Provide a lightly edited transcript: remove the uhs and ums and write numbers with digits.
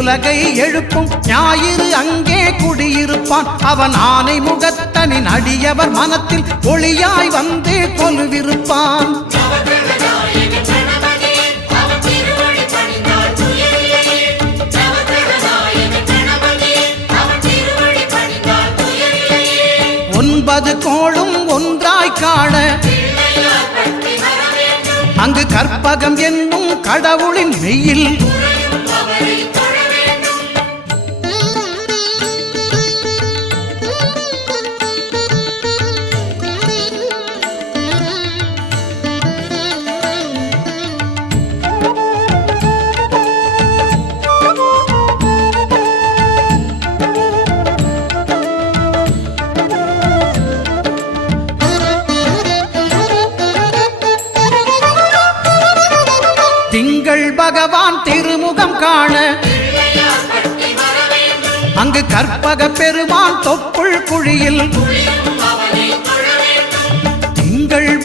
உலகை எழுப்பும் ஞாயிறு அங்கே குடியிருப்பான். அவன் ஆனை முகத்தனின் அடியவர் மனத்தில் ஒளியாய் வந்து கொலுவிருப்பான். ஒன்பது கோளும் ஒன்றாய் காண அங்கு கற்பகம் என்னும் கடவுளின் மெய்யில் திங்கள் பகவான் திருமுகம் காண அங்கு கற்பக பெருமான் தொப்புள் குழியில்